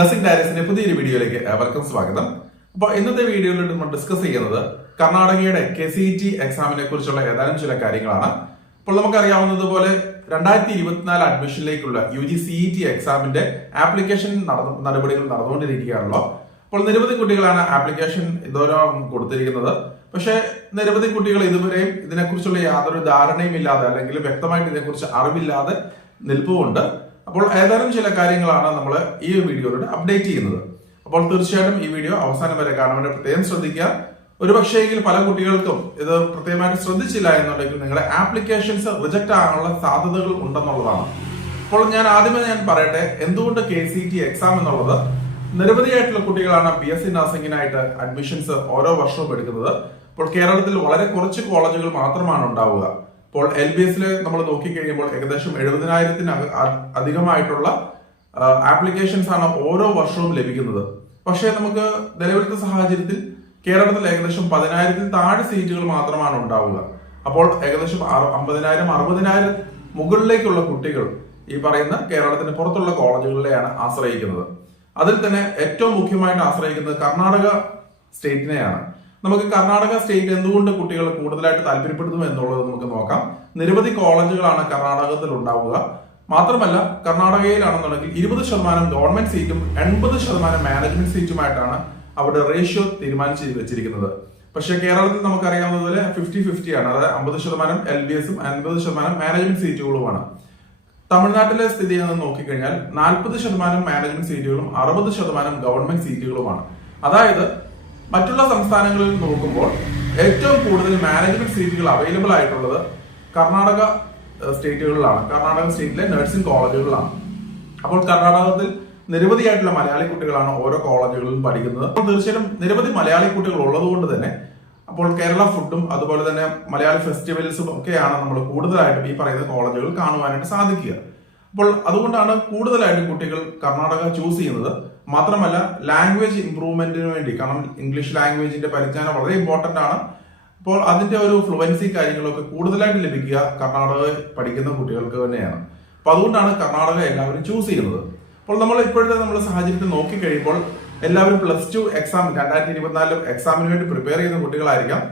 Nursing ഡയറീസിന്റെ പുതിയൊരു വീഡിയോയിലേക്ക് ഏവർക്കും സ്വാഗതം. അപ്പോൾ ഇന്നത്തെ വീഡിയോയിൽ നമ്മൾ ഡിസ്കസ് ചെയ്യുന്നത് കർണാടകയുടെ കെ സി ടി എക്സാമിനെ കുറിച്ചുള്ള ഏതാനും ചില കാര്യങ്ങളാണ്. അപ്പോൾ നമുക്കറിയാവുന്നതുപോലെ രണ്ടായിരത്തി ഇരുപത്തിനാല് അഡ്മിഷനിലേക്കുള്ള യു ജി സി ടി എക്സാമിന്റെ ആപ്ലിക്കേഷൻ നടപടികൾ നടന്നുകൊണ്ടിരിക്കുകയാണല്ലോ. അപ്പോൾ നിരവധി കുട്ടികളാണ് ആപ്ലിക്കേഷൻ ഇതുവരെ കൊടുത്തിരിക്കുന്നത്. പക്ഷേ നിരവധി കുട്ടികൾ ഇതുവരെയും ഇതിനെക്കുറിച്ചുള്ള യാതൊരു ധാരണയും ഇല്ലാതെ അല്ലെങ്കിൽ വ്യക്തമായിട്ട് ഇതിനെക്കുറിച്ച് അറിവില്ലാതെ നിൽപ്പുമുണ്ട്. അപ്പോൾ ഏതാനും ചില കാര്യങ്ങളാണ് നമ്മൾ ഈ വീഡിയോയിലൂടെ അപ്ഡേറ്റ് ചെയ്യുന്നത്. അപ്പോൾ തീർച്ചയായിട്ടും ഈ വീഡിയോ അവസാനം വരെ കാണാൻ വേണ്ടി പ്രത്യേകം ശ്രദ്ധിക്കുക. ഒരു പക്ഷേങ്കിൽ പല കുട്ടികൾക്കും ഇത് പ്രത്യേകമായിട്ട് ശ്രദ്ധിച്ചില്ല എന്നുണ്ടെങ്കിൽ നിങ്ങളുടെ ആപ്ലിക്കേഷൻസ് റിജക്ട് ആകാനുള്ള സാധ്യതകൾ ഉണ്ടെന്നുള്ളതാണ്. അപ്പോൾ ഞാൻ ആദ്യമേ ഞാൻ പറയട്ടെ എന്തുകൊണ്ട് കെ സി ടി എക്സാം എന്നുള്ളത്? നിരവധിയായിട്ടുള്ള കുട്ടികളാണ് ബി എസ് സി നഴ്സിംഗിനായിട്ട് അഡ്മിഷൻസ് ഓരോ വർഷവും എടുക്കുന്നത്. അപ്പോൾ കേരളത്തിൽ വളരെ കുറച്ച് കോളേജുകൾ മാത്രമാണ് ഉണ്ടാവുക. ഇപ്പോൾ എൽ ബി എസിൽ നമ്മൾ നോക്കിക്കഴിയുമ്പോൾ ഏകദേശം എഴുപതിനായിരത്തിന് അധികമായിട്ടുള്ള ആപ്ലിക്കേഷൻസ് ആണ് ഓരോ വർഷവും ലഭിക്കുന്നത്. പക്ഷേ നമുക്ക് നിലവിലത്തെ സാഹചര്യത്തിൽ കേരളത്തിൽ ഏകദേശം പതിനായിരത്തിൽ താഴെ സീറ്റുകൾ മാത്രമാണ് ഉണ്ടാവുക. അപ്പോൾ ഏകദേശം അമ്പതിനായിരം അറുപതിനായിരം മുകളിലേക്കുള്ള കുട്ടികൾ ഈ പറയുന്ന കേരളത്തിന് പുറത്തുള്ള കോളേജുകളിലെയാണ് ആശ്രയിക്കുന്നത്. അതിൽ തന്നെ ഏറ്റവും മുഖ്യമായിട്ട് ആശ്രയിക്കുന്നത് കർണാടക സ്റ്റേറ്റിനെയാണ്. നമുക്ക് കർണാടക സ്റ്റേറ്റ് എന്തുകൊണ്ട് കുട്ടികൾ കൂടുതലായിട്ട് താല്പര്യപ്പെടുന്നു എന്നുള്ളത് നമുക്ക് നോക്കാം. നിരവധി കോളേജുകളാണ് കർണാടകത്തിൽ ഉണ്ടാവുക. മാത്രമല്ല കർണാടകയിലാണെന്നുണ്ടെങ്കിൽ ഇരുപത് ശതമാനം ഗവൺമെന്റ് സീറ്റും എൺപത് ശതമാനം മാനേജ്മെന്റ് സീറ്റുമായിട്ടാണ് അവിടെ റേഷ്യോ തീരുമാനിച്ച് വെച്ചിരിക്കുന്നത്. പക്ഷേ കേരളത്തിൽ നമുക്കറിയാവുന്നതുപോലെ ഫിഫ്റ്റി ഫിഫ്റ്റി ആണ്. അതായത് അമ്പത് ശതമാനം എൽ ബി എസും അൻപത് ശതമാനം മാനേജ്മെന്റ് സീറ്റുകളുമാണ്. തമിഴ്നാട്ടിലെ സ്ഥിതി എന്ന് നോക്കിക്കഴിഞ്ഞാൽ നാൽപ്പത് ശതമാനം മാനേജ്മെന്റ് സീറ്റുകളും അറുപത് ശതമാനം ഗവൺമെന്റ് സീറ്റുകളുമാണ്. അതായത് മറ്റുള്ള സംസ്ഥാനങ്ങളിൽ നോക്കുമ്പോൾ ഏറ്റവും കൂടുതൽ മാനേജ്മെന്റ് സീറ്റുകൾ അവൈലബിൾ ആയിട്ടുള്ളത് കർണാടക സ്റ്റേറ്റുകളിലാണ് കർണാടക സ്റ്റേറ്റിലെ നഴ്സിംഗ് കോളേജുകളിലാണ് അപ്പോൾ കർണാടകത്തിൽ നിരവധിയായിട്ടുള്ള മലയാളി കുട്ടികളാണ് ഓരോ കോളേജുകളിലും പഠിക്കുന്നത്. അപ്പോൾ തീർച്ചയായിട്ടും നിരവധി മലയാളി കുട്ടികൾ ഉള്ളതുകൊണ്ട് തന്നെ അപ്പോൾ കേരള ഫുഡും അതുപോലെ തന്നെ മലയാളി ഫെസ്റ്റിവൽസും ഒക്കെയാണ് നമ്മൾ കൂടുതലായിട്ടും ഈ പറയുന്ന കോളേജുകൾ കാണുവാനായിട്ട് സാധിക്കുക. അപ്പോൾ അതുകൊണ്ടാണ് കൂടുതലായിട്ടും കുട്ടികൾ കർണാടക ചൂസ് ചെയ്യുന്നത്. മാത്രമല്ല ലാംഗ്വേജ് ഇംപ്രൂവ്മെന്റിന് വേണ്ടി കാരണം ഇംഗ്ലീഷ് ലാംഗ്വേജിന്റെ പരിജ്ഞാനം വളരെ ഇമ്പോർട്ടന്റ് ആണ്. അപ്പോൾ അതിന്റെ ഒരു ഫ്ലുവൻസി കാര്യങ്ങളൊക്കെ കൂടുതലായിട്ട് ലഭിക്കുക കർണാടക പഠിക്കുന്ന കുട്ടികൾക്ക് തന്നെയാണ്. അപ്പൊ അതുകൊണ്ടാണ് കർണാടക എല്ലാവരും ചൂസ് ചെയ്യുന്നത്. അപ്പോൾ നമ്മൾ ഇപ്പോഴത്തെ നമ്മുടെ സാഹചര്യത്തിൽ നോക്കിക്കഴിയുമ്പോൾ എല്ലാവരും പ്ലസ് ടു എക്സാം രണ്ടായിരത്തി ഇരുപത്തിനാലിലും എക്സാമിന് വേണ്ടി പ്രിപ്പയർ ചെയ്യുന്ന കുട്ടികളായിരിക്കാം.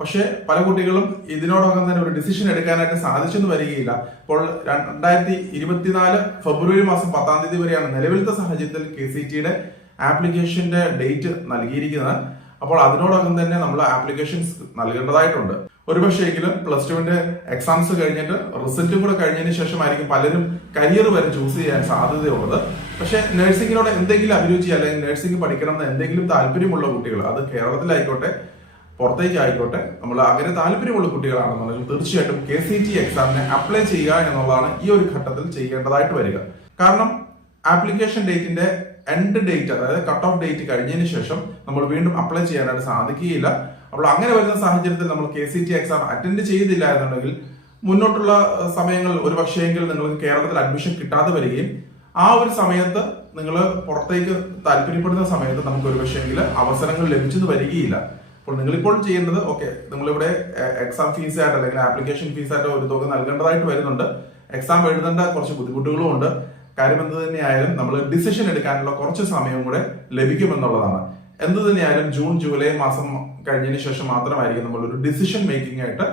പക്ഷെ പല കുട്ടികളും ഇതിനോടകം തന്നെ ഒരു ഡിസിഷൻ എടുക്കാനായിട്ട് സാധിച്ചെന്ന് വരികയില്ല. ഇപ്പോൾ രണ്ടായിരത്തി ഇരുപത്തിനാല് ഫെബ്രുവരി മാസം പത്താം തീയതി വരെയാണ് നിലവിലത്തെ സാഹചര്യത്തിൽ കെ സി ടിയുടെ ആപ്ലിക്കേഷന്റെ ഡേറ്റ് നൽകിയിരിക്കുന്നത്. അപ്പോൾ അതിനോടകം തന്നെ നമ്മൾ ആപ്ലിക്കേഷൻസ് നൽകേണ്ടതായിട്ടുണ്ട്. ഒരുപക്ഷെങ്കിലും പ്ലസ് ടുവിന്റെ എക്സാംസ് കഴിഞ്ഞിട്ട് റിസൾട്ടും കൂടെ കഴിഞ്ഞതിന് ശേഷമായിരിക്കും പലരും കരിയർ വരെ ചൂസ് ചെയ്യാൻ സാധ്യതയുള്ളത്. പക്ഷേ നഴ്സിംഗിനോട് എന്തെങ്കിലും അഭിരുചി അല്ലെങ്കിൽ നഴ്സിംഗ് പഠിക്കണം എന്ന് എന്തെങ്കിലും താല്പര്യമുള്ള കുട്ടികൾ അത് കേരളത്തിലായിക്കോട്ടെ പുറത്തേക്ക് ആയിക്കോട്ടെ നമ്മൾ അങ്ങനെ താല്പര്യമുള്ള കുട്ടികളാണെന്നുണ്ടെങ്കിൽ തീർച്ചയായിട്ടും കെ സി ടി എക്സാമിന് അപ്ലൈ ചെയ്യുക എന്നുള്ളതാണ് ഈ ഒരു ഘട്ടത്തിൽ ചെയ്യേണ്ടതായിട്ട് വരിക. കാരണം ആപ്ലിക്കേഷൻ ഡേറ്റിന്റെ എൻഡ് ഡേറ്റ് അതായത് കട്ട് ഓഫ് ഡേറ്റ് കഴിഞ്ഞതിന് ശേഷം നമ്മൾ വീണ്ടും അപ്ലൈ ചെയ്യാനായിട്ട് സാധിക്കുകയില്ല. അപ്പോൾ അങ്ങനെ വരുന്ന സാഹചര്യത്തിൽ നമ്മൾ K C T exam attend ചെയ്തില്ല എന്നുണ്ടെങ്കിൽ മുന്നോട്ടുള്ള സമയങ്ങളിൽ ഒരു പക്ഷേങ്കിൽ നിങ്ങൾക്ക് കേരളത്തിൽ അഡ്മിഷൻ കിട്ടാതെ വരികയും ആ ഒരു സമയത്ത് നിങ്ങൾ പുറത്തേക്ക് താല്പര്യപ്പെടുന്ന സമയത്ത് നമുക്ക് ഒരു പക്ഷേങ്കിൽ അവസരങ്ങൾ ലഭിച്ചെന്ന് വരികയില്ല. അപ്പോൾ നിങ്ങളിപ്പോൾ ചെയ്യേണ്ടത് ഓക്കെ നിങ്ങളിവിടെ എക്സാം ഫീസ് ആയിട്ട് അല്ലെങ്കിൽ ആപ്ലിക്കേഷൻ ഫീസ് ആയിട്ട് ഒരു തുക നൽകേണ്ടതായിട്ട് വരുന്നുണ്ട്. എക്സാം എഴുതേണ്ട കുറച്ച് ബുദ്ധിമുട്ടുകളും ഉണ്ട്. കാര്യം എന്ത് തന്നെയായാലും നമ്മൾ ഡിസിഷൻ എടുക്കാനുള്ള കുറച്ച് സമയം കൂടെ ലഭിക്കുമെന്നുള്ളതാണ്. എന്ത് തന്നെയായാലും ജൂൺ ജൂലൈ മാസം കഴിഞ്ഞതിന് ശേഷം മാത്രമായിരിക്കും നമ്മൾ ഒരു ഡിസിഷൻ മേക്കിംഗ് ആയിട്ട്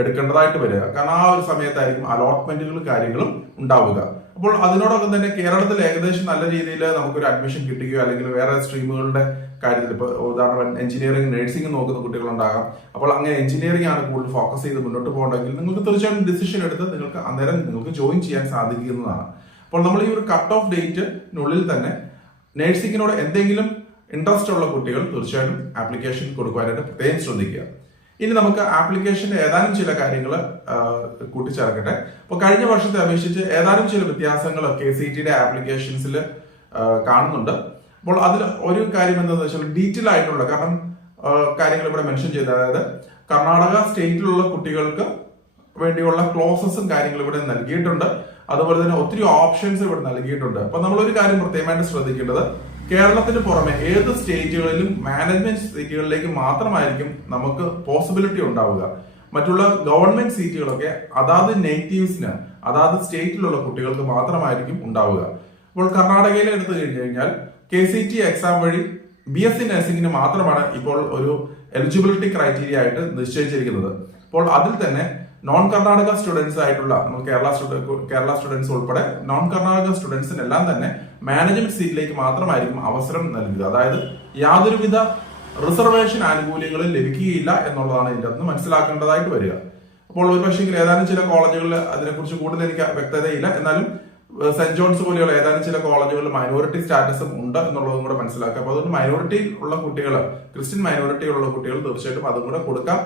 എടുക്കേണ്ടതായിട്ട് വരിക. കാരണം ആ ഒരു സമയത്തായിരിക്കും അലോട്ട്മെന്റുകളും കാര്യങ്ങളും ഉണ്ടാവുക. അപ്പോൾ അതിനോടൊപ്പം തന്നെ കേരളത്തിൽ ഏകദേശം നല്ല രീതിയിൽ നമുക്കൊരു അഡ്മിഷൻ കിട്ടുകയോ അല്ലെങ്കിൽ വേറെ സ്ട്രീമുകളുടെ കാര്യത്തിൽ ഇപ്പോൾ ഉദാഹരണം എഞ്ചിനീയറിംഗ് നഴ്സിംഗ് നോക്കുന്ന കുട്ടികളുണ്ടാകാം. അപ്പോൾ അങ്ങനെ എഞ്ചിനീയറിംഗ് ആണ് കൂടുതൽ ഫോക്കസ് ചെയ്ത് മുന്നോട്ട് പോകണമെങ്കിൽ നിങ്ങൾക്ക് തീർച്ചയായും ഡിസിഷൻ എടുത്ത് നിങ്ങൾക്ക് അന്നേരം നിങ്ങൾക്ക് ജോയിൻ ചെയ്യാൻ സാധിക്കുന്നതാണ്. അപ്പോൾ നമ്മൾ ഈ ഒരു കട്ട് ഓഫ് ഡേറ്റിനുള്ളിൽ തന്നെ നഴ്സിംഗിനോട് എന്തെങ്കിലും ഇൻട്രസ്റ്റ് ഉള്ള കുട്ടികൾ തീർച്ചയായിട്ടും ആപ്ലിക്കേഷൻ കൊടുക്കുവാനായിട്ട് പ്രത്യേകം ശ്രദ്ധിക്കുക. ഇനി നമുക്ക് ആപ്ലിക്കേഷന്റെ ഏതാനും ചില കാര്യങ്ങൾ കൂട്ടിച്ചേർക്കട്ടെ. അപ്പോൾ കഴിഞ്ഞ വർഷത്തെ അപേക്ഷിച്ച് ഏതാനും ചില വ്യത്യാസങ്ങൾ കെ സി ടിയുടെ ആപ്ലിക്കേഷൻസിൽ കാണുന്നുണ്ട്. അപ്പോൾ അതിൽ ഒരു കാര്യം എന്താണെന്ന് വെച്ചാൽ ഡീറ്റെയിൽ ആയിട്ടുള്ള കാരണം കാര്യങ്ങൾ ഇവിടെ മെൻഷൻ ചെയ്ത്. അതായത് കർണാടക സ്റ്റേറ്റിലുള്ള കുട്ടികൾക്ക് വേണ്ടിയുള്ള ക്ലോസസും കാര്യങ്ങളും ഇവിടെ നൽകിയിട്ടുണ്ട്. അതുപോലെ തന്നെ ഒത്തിരി ഓപ്ഷൻസ് ഇവിടെ നൽകിയിട്ടുണ്ട്. അപ്പൊ നമ്മൾ ഒരു കാര്യം പ്രത്യേകമായിട്ട് ശ്രദ്ധിക്കേണ്ടത് കേരളത്തിന് പുറമെ ഏത് സ്റ്റേറ്റുകളിലും മാനേജ്മെന്റ് സീറ്റുകളിലേക്ക് മാത്രമായിരിക്കും നമുക്ക് പോസിബിലിറ്റി ഉണ്ടാവുക. മറ്റുള്ള ഗവൺമെന്റ് സീറ്റുകളൊക്കെ അതാത് നേറ്റീവ്സിന് അതാത് സ്റ്റേറ്റിലുള്ള കുട്ടികൾക്ക് മാത്രമായിരിക്കും ഉണ്ടാവുക. അപ്പോൾ കർണാടകയിൽ എടുത്തു കഴിഞ്ഞു കഴിഞ്ഞാൽ കെ സി ടി എക്സാം വഴി ബി എസ് സി നഴ്സിംഗിന് മാത്രമാണ് ഇപ്പോൾ ഒരു എലിജിബിലിറ്റി ക്രൈറ്റീരിയ ആയിട്ട് നിശ്ചയിച്ചിരിക്കുന്നത്. അപ്പോൾ അതിൽ തന്നെ നോൺ കർണാടക സ്റ്റുഡൻസ് ആയിട്ടുള്ള നമ്മൾ കേരള കേരള സ്റ്റുഡൻസ് ഉൾപ്പെടെ നോൺ കർണാടക സ്റ്റുഡൻസിനെല്ലാം തന്നെ മാനേജ്മെന്റ് സീറ്റിലേക്ക് മാത്രമായിരിക്കും അവസരം നൽകുക അതായത് യാതൊരുവിധ റിസർവേഷൻ ആനുകൂല്യങ്ങളും ലഭിക്കുകയില്ല എന്നുള്ളതാണ് ഇതിന്റെ അകത്ത് മനസ്സിലാക്കേണ്ടതായിട്ട് വരിക. അപ്പോൾ ഒരുപക്ഷെങ്കിൽ ഏതാനും ചില കോളേജുകളിൽ അതിനെക്കുറിച്ച് കൂടുതൽ എനിക്ക് വ്യക്തതയില്ല. എന്നാലും സെന്റ് ജോൺസ് പോലെയുള്ള ഏതാനും ചില കോളേജുകളിൽ മൈനോറിറ്റി സ്റ്റാറ്റസും ഉണ്ട് എന്നുള്ളതും കൂടെ മനസ്സിലാക്കുക. അപ്പോൾ അതുകൊണ്ട് മൈനോറിറ്റി ഉള്ള കുട്ടികൾ ക്രിസ്ത്യൻ മൈനോറിറ്റി ഉള്ള കുട്ടികൾ തീർച്ചയായിട്ടും അതും കൂടെ കൊടുക്കാം.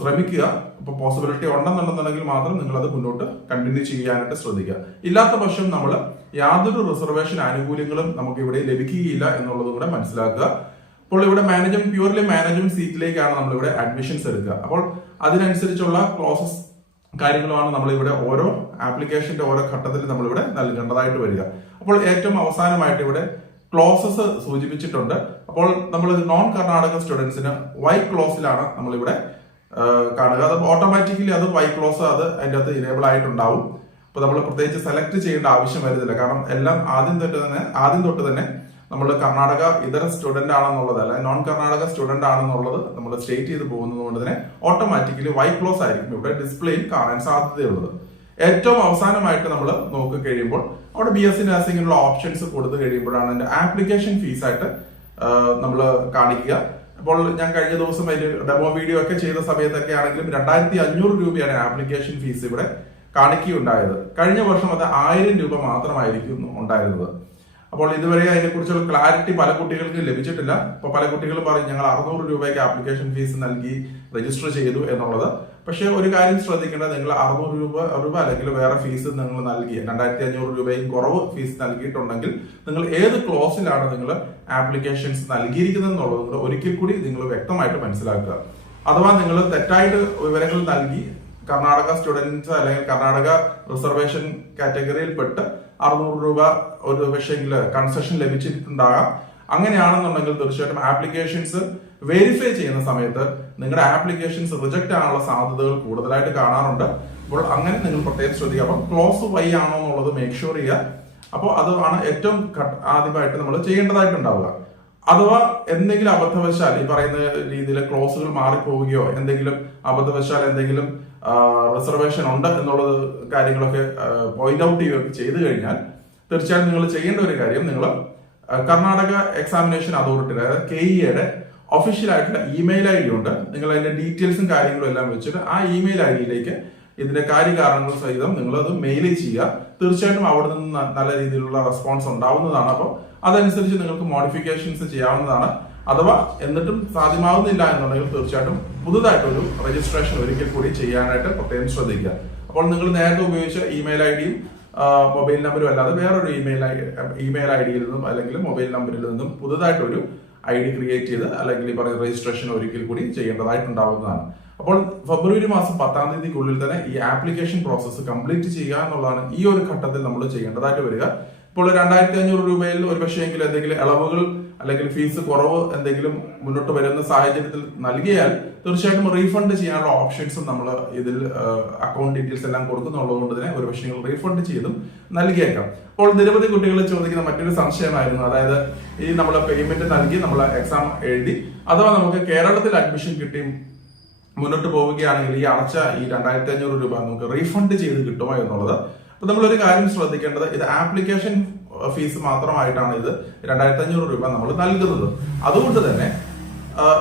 ശ്രമിക്കുക. ഇപ്പൊ പോസിബിലിറ്റി ഉണ്ടെന്നുണ്ടെന്നുണ്ടെങ്കിൽ മാത്രം നിങ്ങൾ അത് മുന്നോട്ട് കണ്ടിന്യൂ ചെയ്യാനായിട്ട് ശ്രദ്ധിക്കുക. ഇല്ലാത്ത പക്ഷം നമ്മൾ യാതൊരു റിസർവേഷൻ ആനുകൂല്യങ്ങളും നമുക്ക് ഇവിടെ ലഭിക്കുകയില്ല എന്നുള്ളതും കൂടെ മനസ്സിലാക്കുക. അപ്പോൾ ഇവിടെ മാനേജ്മെന്റ് പ്യൂർലി മാനേജ്മെന്റ് സീറ്റിലേക്കാണ് നമ്മൾ ഇവിടെ അഡ്മിഷൻസ് എടുക്കുക. അപ്പോൾ അതിനനുസരിച്ചുള്ള ക്ലോസസ് കാര്യങ്ങളുമാണ് നമ്മളിവിടെ ഓരോ ആപ്ലിക്കേഷന്റെ ഓരോ ഘട്ടത്തിൽ നമ്മൾ ഇവിടെ നൽകേണ്ടതായിട്ട് വരിക. അപ്പോൾ ഏറ്റവും അവസാനമായിട്ട് ഇവിടെ ക്ലോസസ് സൂചിപ്പിച്ചിട്ടുണ്ട്. അപ്പോൾ നമ്മൾ നോൺ കർണാടക സ്റ്റുഡൻസിന് വൈ ക്ലോസിലാണ് നമ്മളിവിടെ കാണുക. അത് ഓട്ടോമാറ്റിക്കലി അത് വൈ ക്ലോസ് അത് അതിന്റെ അകത്ത് ഇനേബിൾ ആയിട്ടുണ്ടാവും. അപ്പൊ നമ്മൾ പ്രത്യേകിച്ച് സെലക്ട് ചെയ്യേണ്ട ആവശ്യം വരുന്നില്ല. കാരണം എല്ലാം ആദ്യം തൊട്ട് തന്നെ ആദ്യം തൊട്ട് തന്നെ നമ്മൾ കർണാടക ഇതര സ്റ്റുഡന്റ് ആണെന്നുള്ളത് അല്ല നോൺ കർണാടക സ്റ്റുഡന്റ് ആണെന്നുള്ളത് നമ്മൾ സ്റ്റേറ്റ് ചെയ്ത് പോകുന്നത് കൊണ്ട് തന്നെ ഓട്ടോമാറ്റിക്കലി വൈ ക്ലോസ് ആയിരിക്കും. ഇവിടെ ഡിസ്പ്ലേയിൽ കാണാൻ സാധ്യതയുള്ളത്. ഏറ്റവും അവസാനമായിട്ട് നമ്മൾ നോക്കി കഴിയുമ്പോൾ അവിടെ ബി എസ് സി നഴ്സിംഗിനുള്ള ഓപ്ഷൻസ് കൊടുത്തു കഴിയുമ്പോഴാണ് അതിന്റെ ആപ്ലിക്കേഷൻ ഫീസ് ആയിട്ട് നമ്മൾ കാണിക്കുക. അപ്പോൾ ഞാൻ കഴിഞ്ഞ ദിവസം അതിൽ ഡെമോ വീഡിയോ ഒക്കെ ചെയ്ത സമയത്തൊക്കെ ആണെങ്കിലും രണ്ടായിരത്തി അഞ്ഞൂറ് രൂപയാണ് ആപ്ലിക്കേഷൻ ഫീസ് ഇവിടെ കാണിക്കുകയുണ്ടായത്. കഴിഞ്ഞ വർഷം അത് ആയിരം രൂപ മാത്രമായിരിക്കും ഉണ്ടായിരുന്നത്. അപ്പോൾ ഇതുവരെ അതിനെക്കുറിച്ചുള്ള ക്ലാരിറ്റി പല കുട്ടികൾക്ക് ലഭിച്ചിട്ടില്ല. അപ്പൊ പല കുട്ടികളും പറയും ഞങ്ങൾ അറുന്നൂറ് രൂപയ്ക്ക് ആപ്ലിക്കേഷൻ ഫീസ് നൽകി രജിസ്റ്റർ ചെയ്തു എന്നുള്ളത്. പക്ഷെ ഒരു കാര്യം ശ്രദ്ധിക്കേണ്ടത് നിങ്ങൾ അറുന്നൂറ് രൂപ രൂപ അല്ലെങ്കിൽ വേറെ ഫീസ് നിങ്ങൾ നൽകി. രണ്ടായിരത്തി അഞ്ഞൂറ് രൂപയും കുറവ് ഫീസ് നൽകിയിട്ടുണ്ടെങ്കിൽ നിങ്ങൾ ഏത് ക്ലോസിലാണ് നിങ്ങൾ ആപ്ലിക്കേഷൻസ് നൽകിയിരിക്കുന്നത് എന്നുള്ളത് നിങ്ങൾ ഒരിക്കൽ കൂടി നിങ്ങൾ വ്യക്തമായിട്ട് മനസ്സിലാക്കുക. അഥവാ നിങ്ങൾ തെറ്റായിട്ട് വിവരങ്ങൾ നൽകി കർണാടക സ്റ്റുഡൻസ് അല്ലെങ്കിൽ കർണാടക റിസർവേഷൻ കാറ്റഗറിയിൽപ്പെട്ട് അറുന്നൂറ് രൂപ ഒരു പക്ഷേങ്കിൽ കൺസെഷൻ ലഭിച്ചിട്ടുണ്ടാകാം. അങ്ങനെയാണെന്നുണ്ടെങ്കിൽ തീർച്ചയായിട്ടും ആപ്ലിക്കേഷൻസ് വെരിഫൈ ചെയ്യുന്ന സമയത്ത് നിങ്ങളുടെ ആപ്ലിക്കേഷൻസ് റിജക്ട് ആകാനുള്ള സാധ്യതകൾ കൂടുതലായിട്ട് കാണാറുണ്ട്. അപ്പോൾ അങ്ങനെ നിങ്ങൾ പ്രത്യേകം ശ്രദ്ധിക്കുക. അപ്പം ക്ലോസ് വൈ ആണോ എന്നുള്ളത് മേക്ക് ഷുവർ ചെയ്യുക. അപ്പോൾ അതാണ് ഏറ്റവും ആദ്യമായിട്ട് നമ്മൾ ചെയ്യേണ്ടതായിട്ടുണ്ടാവുക. അഥവാ എന്തെങ്കിലും അബദ്ധവശാൽ ഈ പറയുന്ന രീതിയിൽ ക്ലോസുകൾ മാറിപ്പോവുകയോ എന്തെങ്കിലും അബദ്ധവശാൽ എന്തെങ്കിലും റിസർവേഷൻ ഉണ്ട് എന്നുള്ളത് കാര്യങ്ങളൊക്കെ പോയിന്റ് ഔട്ട് ചെയ്യുകയൊക്കെ ചെയ്ത് കഴിഞ്ഞാൽ തീർച്ചയായും നിങ്ങൾ ചെയ്യേണ്ട ഒരു കാര്യം നിങ്ങൾ കർണാടക എക്സാമിനേഷൻ അതോറിറ്റിയുടെ അതായത് കെ ഇയുടെ ഒഫീഷ്യൽ ആയിട്ടുള്ള ഇമെയിൽ ഐ ഡി ഉണ്ട്. നിങ്ങൾ അതിന്റെ ഡീറ്റെയിൽസും കാര്യങ്ങളും എല്ലാം വെച്ചിട്ട് ആ ഇമെയിൽ ഐ ഡിയിലേക്ക് ഇതിന്റെ കാര്യകാരണങ്ങൾ സഹിതം നിങ്ങൾ അത് മെയിൽ ചെയ്യുക. തീർച്ചയായിട്ടും അവിടെ നിന്ന് നല്ല രീതിയിലുള്ള റെസ്പോൺസ് ഉണ്ടാവുന്നതാണ്. അപ്പോൾ അതനുസരിച്ച് നിങ്ങൾക്ക് മോഡിഫിക്കേഷൻസ് ചെയ്യാവുന്നതാണ്. അഥവാ എന്നിട്ടും സാധ്യമാവുന്നില്ല എന്നുണ്ടെങ്കിൽ തീർച്ചയായിട്ടും പുതുതായിട്ടൊരു രജിസ്ട്രേഷൻ ഒരിക്കൽ കൂടി ചെയ്യാനായിട്ട് പ്രത്യേകം ശ്രദ്ധിക്കുക. അപ്പോൾ നിങ്ങൾ നേരത്തെ ഉപയോഗിച്ച ഇമെയിൽ ഐ ഡിയും മൊബൈൽ നമ്പറും അല്ലാതെ വേറൊരു ഇമെയിൽ ഇമെയിൽ ഐ ഡിയിൽ നിന്നും അല്ലെങ്കിൽ മൊബൈൽ നമ്പറിൽ നിന്നും പുതുതായിട്ടൊരു ഐ ഡി ക്രിയേറ്റ് ചെയ്ത് അല്ലെങ്കിൽ ഈ പറയുന്ന രജിസ്ട്രേഷൻ ഒരിക്കൽ കൂടി ചെയ്യേണ്ടതായിട്ടുണ്ടാവുന്നതാണ്. അപ്പോൾ ഫെബ്രുവരി മാസം പത്താം തീയതിക്കുള്ളിൽ തന്നെ ഈ ആപ്ലിക്കേഷൻ പ്രോസസ്സ് കംപ്ലീറ്റ് ചെയ്യുക എന്നുള്ളതാണ് ഈ ഒരു ഘട്ടത്തിൽ നമ്മൾ ചെയ്യേണ്ടതായിട്ട് വരിക. ഇപ്പോൾ രണ്ടായിരത്തി അഞ്ഞൂറ് രൂപയിൽ ഒരു പക്ഷേങ്കിൽ എന്തെങ്കിലും ഇളവുകൾ അല്ലെങ്കിൽ ഫീസ് കുറവ് എന്തെങ്കിലും മുന്നോട്ട് വരുന്ന സാഹചര്യത്തിൽ നൽകിയാൽ തീർച്ചയായിട്ടും റീഫണ്ട് ചെയ്യാനുള്ള ഓപ്ഷൻസും നമ്മൾ ഇതിൽ അക്കൗണ്ട് ഡീറ്റെയിൽസ് എല്ലാം കൊടുക്കുന്നുള്ളത് കൊണ്ട് തന്നെ ഒരു പക്ഷേ റീഫണ്ട് ചെയ്തും നൽകിയേക്കാം. അപ്പോൾ നിരവധി കുട്ടികൾ ചോദിക്കുന്ന മറ്റൊരു സംശയമായിരുന്നു. അതായത് ഈ നമ്മൾ പേയ്മെന്റ് നൽകി നമ്മൾ എക്സാം എഴുതി അഥവാ നമുക്ക് കേരളത്തിൽ അഡ്മിഷൻ കിട്ടി മുന്നോട്ട് പോവുകയാണെങ്കിൽ ഈ അടച്ച ഈ രണ്ടായിരത്തി അഞ്ഞൂറ് രൂപ നമുക്ക് റീഫണ്ട് ചെയ്ത് കിട്ടുമോ എന്നുള്ളത്. അപ്പൊ ഒരു കാര്യം ശ്രദ്ധിക്കേണ്ടത് ഇത് ആപ്ലിക്കേഷൻ ഫീസ് മാത്രമായിട്ടാണ് ഇത് രണ്ടായിരത്തി അഞ്ഞൂറ് രൂപ നമ്മൾ നൽകുന്നത്. അതുകൊണ്ട് തന്നെ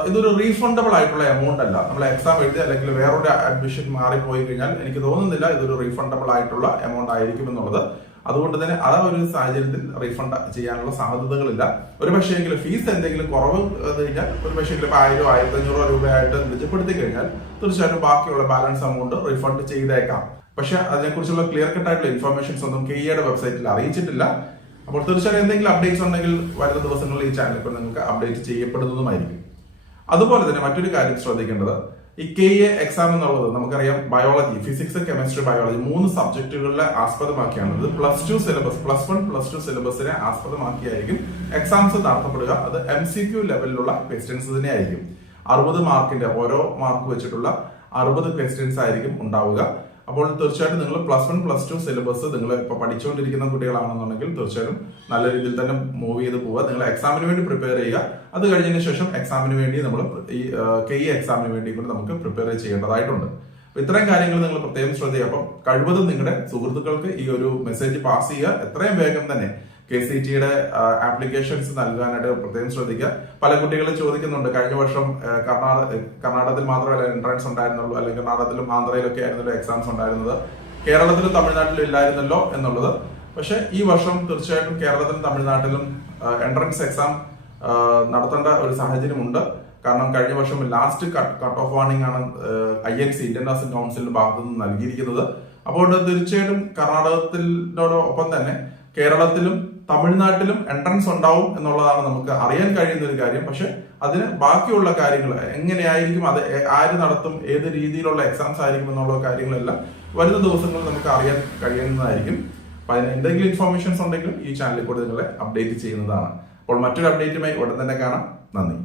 ഇതൊരു റീഫണ്ടബിൾ ആയിട്ടുള്ള എമൗണ്ട് അല്ല. നമ്മൾ എക്സാം എഴുതി അല്ലെങ്കിൽ വേറൊരു അഡ്മിഷൻ മാറിപ്പോയി കഴിഞ്ഞാൽ എനിക്ക് തോന്നുന്നില്ല ഇതൊരു റീഫണ്ടബിൾ ആയിട്ടുള്ള എമൗണ്ട് ആയിരിക്കും എന്നുള്ളത്. അതുകൊണ്ട് തന്നെ ആ ഒരു സാഹചര്യത്തിൽ റീഫണ്ട് ചെയ്യാനുള്ള സാധ്യതകളില്ല. ഒരു പക്ഷേ ഫീസ് എന്തെങ്കിലും കുറവ് കഴിഞ്ഞാൽ ഒരു പക്ഷേ ഇപ്പം ആയിരം ആയിരത്തി രൂപയായിട്ട് നിജപ്പെടുത്തി കഴിഞ്ഞാൽ തീർച്ചയായിട്ടും ബാക്കിയുള്ള ബാലൻസ് എമൗണ്ട് റീഫണ്ട് ചെയ്തേക്കാം. പക്ഷെ അതിനെക്കുറിച്ചുള്ള ക്ലിയർ കട്ട് ആയിട്ടുള്ള ഇൻഫർമേഷൻസ് ഒന്നും കെ ഇയുടെ വെബ്സൈറ്റിൽ അറിയിച്ചിട്ടില്ല. അപ്പോൾ തീർച്ചയായും എന്തെങ്കിലും അപ്ഡേറ്റ്സ് ഉണ്ടെങ്കിൽ വരുന്ന ദിവസങ്ങളിൽ ഈ ചാനൽ ഇപ്പോൾ നിങ്ങൾക്ക് അപ്ഡേറ്റ് ചെയ്യപ്പെടുന്നതുമായിരിക്കും. അതുപോലെ തന്നെ മറ്റൊരു കാര്യം ശ്രദ്ധിക്കേണ്ടത്. ഈ കെ എ എക്സാം എന്നുള്ളത് നമുക്കറിയാം ബയോളജി ഫിസിക്സ് കെമിസ്ട്രി ബയോളജി മൂന്ന് സബ്ജക്റ്റുകളിലെ ആസ്പദമാക്കിയാണ് ഇത് plus two syllabus plus one plus two സിലബസിനെ ആസ്പദമാക്കിയായിരിക്കും എക്സാംസ് നടത്തപ്പെടുക. അത് എം സി ക്യു ലെവലിലുള്ള ക്വസ്റ്റ്യൻസ് തന്നെ ആയിരിക്കും. അറുപത് മാർക്കിന്റെ ഓരോ മാർക്ക് വെച്ചിട്ടുള്ള അറുപത് ക്വസ്റ്റ്യൻസ് ആയിരിക്കും ഉണ്ടാവുക. അപ്പോൾ തീർച്ചയായിട്ടും നിങ്ങൾ plus one plus two syllabus നിങ്ങൾ ഇപ്പൊ പഠിച്ചുകൊണ്ടിരിക്കുന്ന കുട്ടികളാണെന്നുണ്ടെങ്കിൽ തീർച്ചയായും നല്ല രീതിയിൽ തന്നെ മൂവ് ചെയ്ത് പോവുക. നിങ്ങൾ എക്സാമിന് വേണ്ടി പ്രിപ്പയർ ചെയ്യുക. അത് കഴിഞ്ഞതിന് ശേഷം എക്സാമിന് വേണ്ടി നമ്മൾ ഈ കെ ഇ എക്സാമിന് വേണ്ടി കൂടി നമുക്ക് പ്രിപ്പയർ ചെയ്യേണ്ടതായിട്ടുണ്ട്. അപ്പൊ ഇത്രയും കാര്യങ്ങൾ നിങ്ങൾ പ്രത്യേകം ശ്രദ്ധിക്കുക. അപ്പം കഴിവതും നിങ്ങളുടെ സുഹൃത്തുക്കൾക്ക് ഈ ഒരു മെസ്സേജ് പാസ് ചെയ്യുക. എത്രയും വേഗം തന്നെ കെ സി ടിയുടെ ആപ്ലിക്കേഷൻസ് നൽകാനായിട്ട് പ്രത്യേകം ശ്രദ്ധിക്കുക. പല കുട്ടികളും ചോദിക്കുന്നുണ്ട് കഴിഞ്ഞ വർഷം കർണാടക കർണാടകത്തിൽ മാത്രമല്ല എൻട്രൻസ് ഉണ്ടായിരുന്നുള്ളൂ അല്ലെങ്കിൽ കർണാടകത്തിലും ആന്ധ്രയിലൊക്കെ ആയിരുന്നല്ലോ എക്സാംസ് ഉണ്ടായിരുന്നത്. കേരളത്തിലും തമിഴ്നാട്ടിലും ഇല്ലായിരുന്നല്ലോ എന്നുള്ളത്. പക്ഷെ ഈ വർഷം തീർച്ചയായിട്ടും കേരളത്തിലും തമിഴ്നാട്ടിലും എൻട്രൻസ് എക്സാം നടത്തേണ്ട ഒരു സാഹചര്യമുണ്ട്. കാരണം കഴിഞ്ഞ വർഷം ലാസ്റ്റ് കട്ട് ഓഫ് വാർണിംഗ് ആണ് I N C Indian national കൗൺസിലിന്റെ ഭാഗത്തു നിന്ന് നൽകിയിരിക്കുന്നത്. അപ്പോൾ തീർച്ചയായിട്ടും കർണാടകത്തിനോടൊപ്പം തന്നെ കേരളത്തിലും തമിഴ്നാട്ടിലും എൻട്രൻസ് ഉണ്ടാവും എന്നുള്ളതാണ് നമുക്ക് അറിയാൻ കഴിയുന്ന ഒരു കാര്യം. പക്ഷെ അതിന് ബാക്കിയുള്ള കാര്യങ്ങൾ എങ്ങനെയായിരിക്കും അത് ആര് നടത്തും ഏത് രീതിയിലുള്ള എക്സാംസ് ആയിരിക്കും എന്നുള്ള കാര്യങ്ങളെല്ലാം വരുന്ന ദിവസങ്ങളിൽ നമുക്ക് അറിയാൻ കഴിയുന്നതായിരിക്കും. അപ്പൊ അതിന് എന്തെങ്കിലും ഇൻഫോർമേഷൻസ് ഉണ്ടെങ്കിലും ഈ ചാനലിൽ കൂടെ നിങ്ങളെ അപ്ഡേറ്റ് ചെയ്യുന്നതാണ്. അപ്പോൾ മറ്റൊരു അപ്ഡേറ്റുമായി ഉടൻ തന്നെ കാണാം. നന്ദി.